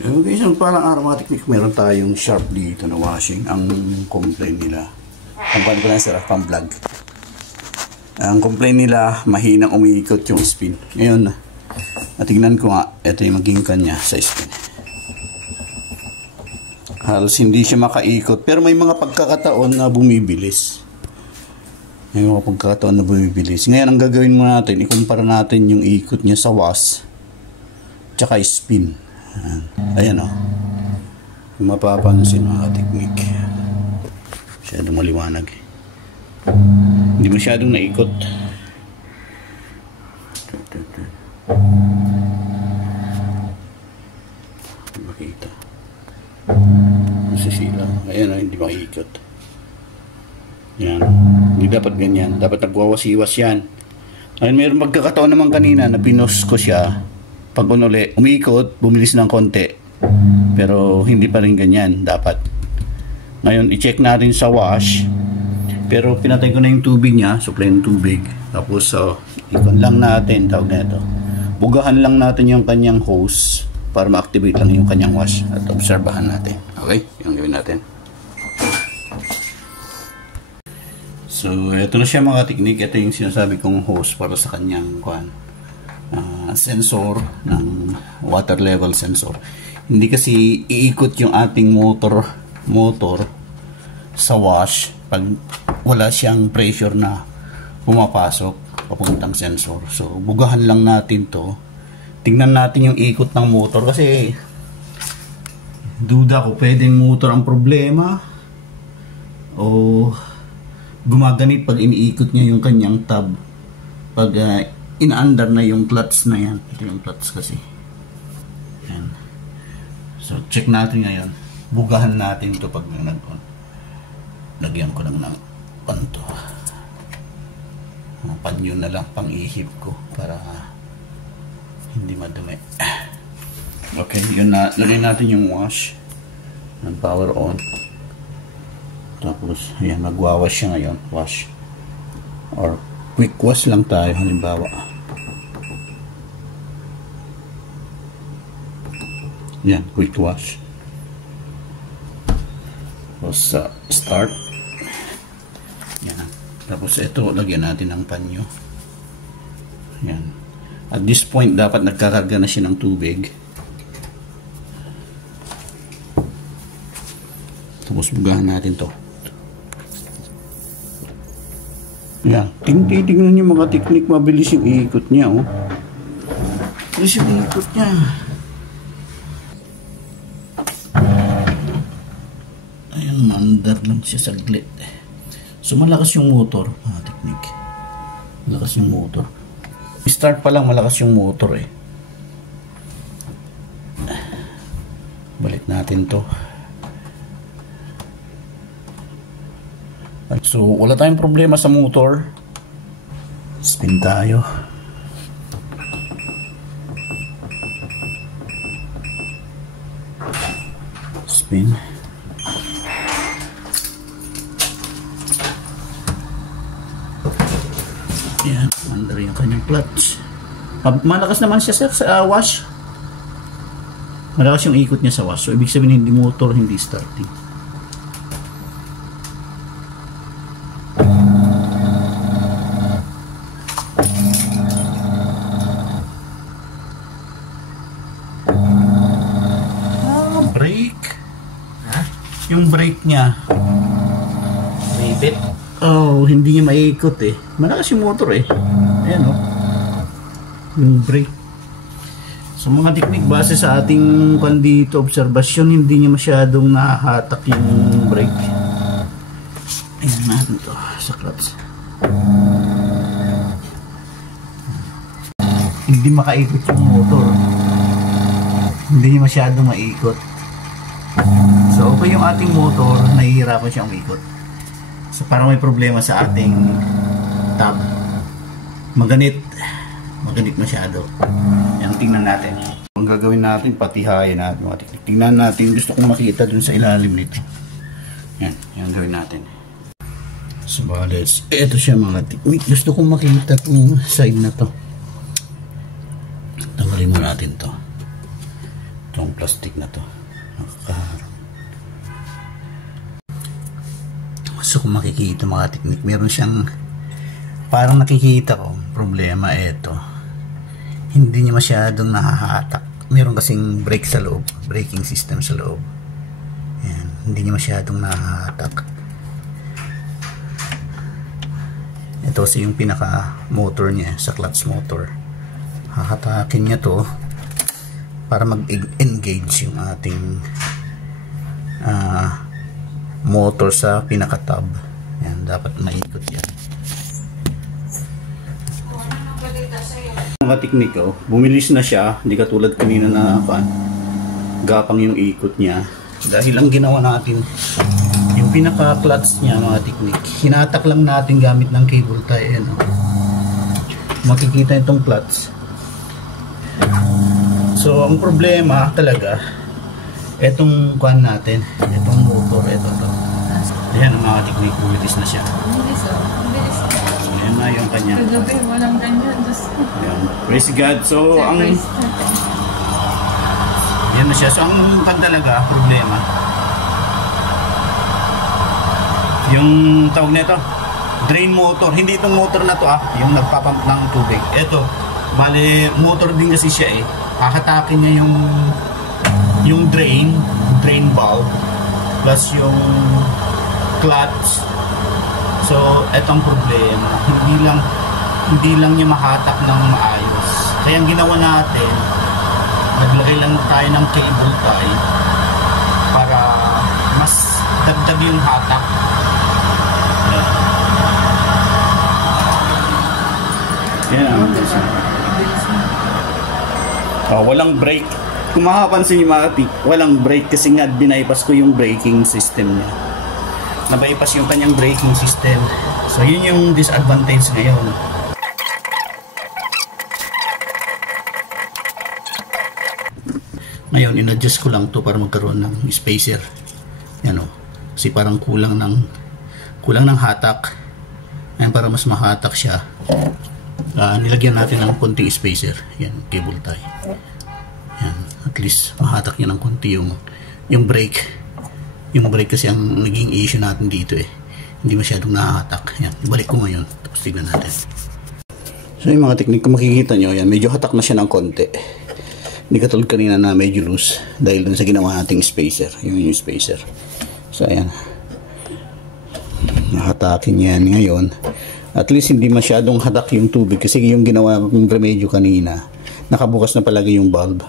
Okay, so parang aromatic, meron tayong sharp dito na washing. Ang complaint nila, kampanya ko lang sir, pang-vlog. Ang complaint nila, mahinang umiikot yung spin. Ngayon, natignan ko nga, ito yung maging kanya sa spin. Halos hindi siya makaikot, pero may mga pagkakataon na bumibilis. May mga pagkakataon na bumibilis. Ngayon, ang gagawin mo natin, ikumpara natin yung ikot niya sa wash, tsaka spin. Ayan o. Kung mapapansin mga technique, masyadong maliwanag. Hindi masyadong naikot. Makita. Masisila. Ayan o, hindi maikot. Yan. Hindi dapat ganyan. Dapat nagwawas-iwas yan. Ayun, mayroong magkakataon naman kanina na pinos ko siya. Pag unuli, umiikot, bumilis ng konti. Pero hindi pa rin ganyan, dapat. Ngayon, i-check natin sa wash. Pero pinatay ko na yung tubig niya, supply ng tubig. Tapos, ikon lang natin, tawag na ito. Bugahan lang natin yung kanyang hose para ma-activate lang yung kanyang wash. At obserbahan natin. Okay? Yung gawin natin. So, ito na siya mga technique. Ito yung sinasabi kong hose para sa kanyang sensor ng water level sensor. Hindi kasi iikot yung ating motor sa wash pag wala siyang pressure na pumapasok papuntang sensor. So bugahan lang natin to. Tingnan natin yung ikot ng motor kasi duda ko pwedeng motor ang problema o gumaganit pag iniikot niya yung kanyang tab pag in-under na yung clutch na yan. Ito yung clutch kasi. Yan. So, check natin ngayon. Bugahan natin ito pag nag-on. Lagyan ko lang ng on to. Panyo na lang pang-ihip ko para hindi madumi. Okay, yun na. Lagyan natin yung wash. Ng power on. Tapos, ayan, magwawash siya ngayon. Wash. Or quick wash lang tayo, halimbawa. Yan, quick wash. Tapos start. Yan. Tapos ito, lagyan natin ng panyo. Yan. At this point, dapat nagkakarga na siya ng tubig. Tapos bugahan natin to. Yan. Tingnan nyo mga technique, mabilis yung ikot niya. Oh. Mabilis yung ikot niya. Mandar lang siya saglit. So malakas yung motor, technique. Malakas yung motor. Start pa lang malakas yung motor eh. Balik natin to. So wala tayong problema sa motor. Spin tayo. Spin. Yan, mandar yung kanyang clutch. Malakas naman siya sir sa wash. Malakas yung ikot niya sa wash. So ibig sabihin hindi motor, hindi starting. Brake. Yung brake niya. Ribet. Oh, hindi niya maiikot eh. Malakas yung motor eh. Ayan oh. Yung brake. So mga technique base sa ating dito obserbasyon, hindi niya masyadong nahahatak yung brake. Ayan natin to sa clutch. Hindi makaikot yung motor. Hindi niya masyadong maikot. So okay yung ating motor, nahihirapan siyang maikot. So parang may problema sa ating tab. Maganit masyado. Yan, tingnan natin. Ang gagawin natin, patihayan natin mga technique. Tingnan natin, gusto kong makita dun sa ilalim nito. Yan, yan gawin natin. So bales, ito siya mga technique. Gusto kong makita itong side na to. Tanggalin mo natin to. Itong plastic na to. Nakakaharap. So kung makikita mga teknik, meron siyang parang nakikita ko problema ito. Hindi niya masyadong nahahatak. Meron kasing brake sa loob, braking system sa loob. Yan, hindi niya masyadong nahahatak. Ito kasi yung pinaka motor niya sa clutch motor. Hahatakin niya to para mag-engage yung ating motor sa pinaka tab. Yan, dapat maikot yan. Mga tekniko, bumilis na siya, hindi katulad kanina na gapang yung ikot niya. Dahil ang ginawa natin, yung pinaka-clutch niya mga teknik, hinatak lang natin gamit ng cable tie. Ano? Makikita itong clutch. So, ang problema talaga, etong kuhan natin, etong motor, eto to. Ayan ang mga teknik, bumilis na siya. Bilis oh, bilis. So, ayan na yung kanya. Kagabi, walang ganyan. Ayan. Praise God. So, yan na siya. So, ang talaga, problema, yung tawag nito, drain motor. Hindi itong motor na to yung nagpapump ng tubig. Ito, bali, motor din kasi siya Hahatakin niya yung drain valve, plus yung clutch. So, etong problema. Hindi lang niya mahatak ng maayos. Kaya ang ginawa natin, naglagay lang tayo ng cable tie para mas dagdag yung hatak. Yan. Walang brake. Kung makapansin niyo mga kapik, walang brake kasi nga binaypas ko yung braking system niya. Nabypass yung kanyang braking system. So yun yung disadvantage ngayon. Ngayon, in-adjust ko lang to para magkaroon ng spacer. Yan o. Kasi parang kulang ng hatak. Ayan, para mas mahatak siya. Nilagyan natin ng konting spacer. Yan, cable tie. Yan, at least mahatak niya ng konti yung brake. Yung brake kasi ang naging issue natin dito Hindi masyadong nahatak. Yan, ibalik ko ngayon. Tapos tignan natin. So yung mga teknik, kung makikita nyo, yan, medyo hatak na siya ng konti. Hindi katulad kanina na medyo loose dahil dun sa ginawa nating spacer. Yung spacer. So ayan. Nahatakin yan ngayon. At least hindi masyadong hatak yung tubig kasi yung ginawa ng remedyo kanina, nakabukas na palagi yung valve,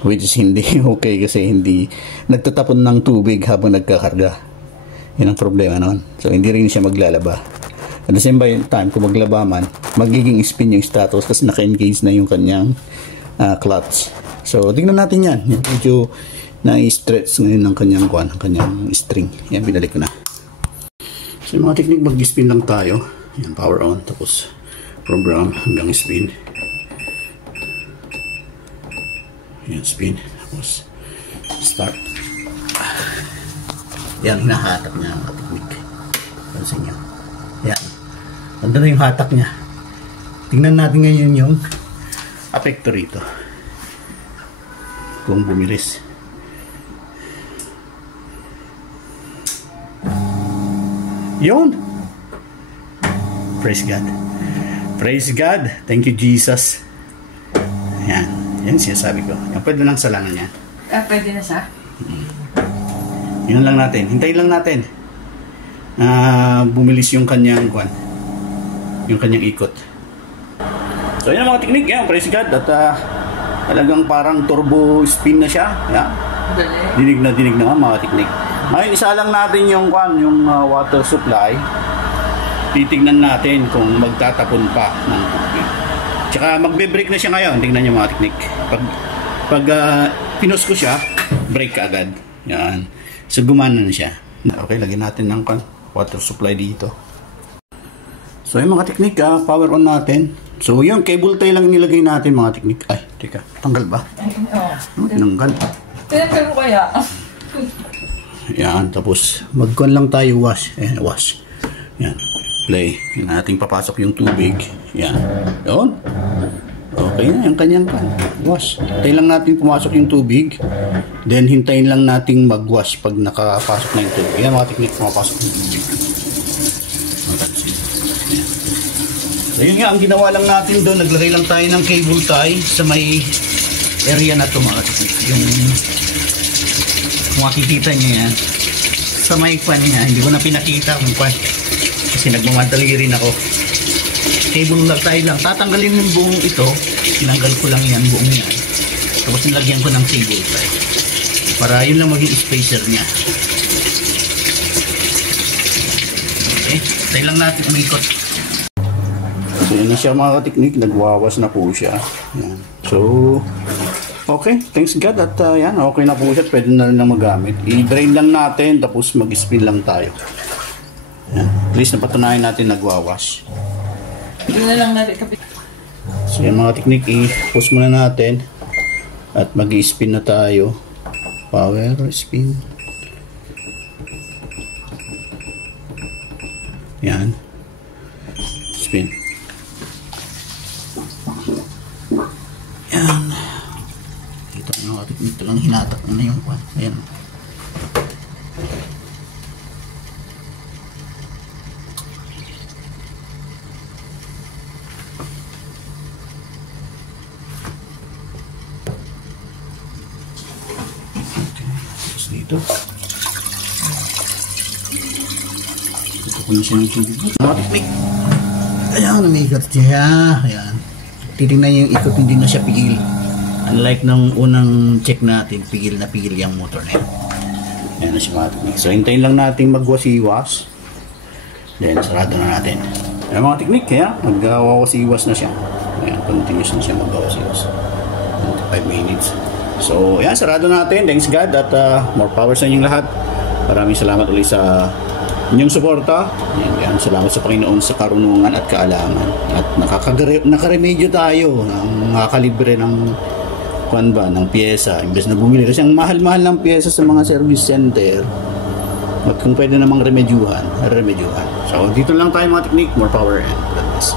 which is hindi okay kasi hindi nagtatapon ng tubig habang nagkakarga. Yan ang problema noon. So hindi rin siya maglalaba. At the same time, kung maglaba man, magiging spin yung status kasi naka-engage na yung kanyang clutch. So tingnan natin yan. Medyo na-stretch ngayon ng kanyang string. Yan, binalik ko na. So yung mga technique, mag-spin lang tayo. Yan, power on, tapos program hanggang spin. Yan, spin, tapos start. Yan, hinahatak niya ang technique. Pansin niyo. Yan. Ando na yung hatak niya. Tingnan natin ngayon yung apekto rito. Kung bumilis. Yun. Praise God. Praise God. Thank you, Jesus. Yan. Yan sinasabi ko. Yan, pwede lang salangan niya. Pwede na siya? Yun lang natin. Hintayin lang natin. Bumilis yung kanyang yung kanyang ikot. So, yan ang mga teknik. Yan, praise God. At talagang parang turbo spin na siya. Yan. Dinig na mga teknik. Ngayon, isa lang natin yung water supply. Titignan natin kung magtatapon pa ng tubig. Tsaka magbe-break na siya ngayon. Tingnan niyo mga teknik. Pag pinus ko siya, break ka agad. Yan. So gumana na siya. Okay, lagyan natin ng water supply dito. So yung mga teknik, power on natin. So yung cable tie lang nilagay natin mga teknik. Ay, teka, tanggal ba? Tinanggal. Tinanggal ko kaya? Yan, tapos magkuhan lang tayo wash. Ayan, wash. Yan, play. Yan, natin papasok yung tubig. Yan. Yun. Okay na yung kanyang pan. Wash. Hintayin lang natin pumasok yung tubig. Then hintayin lang natin mag-wash pag nakapasok na yung tubig. Yan mga technique pumapasok yung tubig. So yun nga, ang ginawa lang natin doon, naglagay lang tayo ng cable tie sa may area na ito mga technique. Yung kung makikita nyo yan, sa may pan niya, hindi ko na pinakita kung pan. Kasi nagmamadali rin ako. Cable lang tayo lang. Tatanggalin yung buong ito. Tinanggal ko lang yan, buong yan. Tapos nilagyan ko ng cable tie. Para yun lang maging spacer niya. Okay. Tayo lang natin umikot. So yun na siya mga ka-technique. Nagwawas na po siya. Yan. So, okay. Thanks God. At yan, okay na po siya. Pwede na rin na magamit. I-drain lang natin. Tapos mag-spin lang tayo. Yan. At least napatunayan natin nagwawash. Hindi na lang natin kapit. So yan mga technique, i-pause muna natin at mag-i-spin na tayo. Power spin. Yan. Spin. Yan. Ito mga technique, ito lang hinatak na yung pan. Ayan. Dito. Ito po yung sinusubig. Mga technique. Ayan, umiikot siya. Ayan. Titingnan niyo yung ikot, hindi na siya pigil. Unlike ng unang check natin, pigil na pigil yung motor na yun. Ayan na siya mga technique. So, hintayin lang natin magwasiwas. Then, sarado na natin. Ayan mga technique, kaya magwawasiwas na siya. Ayan, continuous na siya magwawasiwas. 25 minutes. So, yan, sarado natin. Thanks God at more power sa inyong lahat. Maraming salamat ulit sa inyong suporta. Yan, salamat sa Panginoon sa karunungan at kaalaman. At nakaremedyo tayo. Nakakalibre ng ng pyesa. Imbes na bumili. Kasi ang mahal-mahal ng pyesa sa mga service center. At kung pwede namang remedyuhan. So, dito lang tayo mga technique. More power and God bless.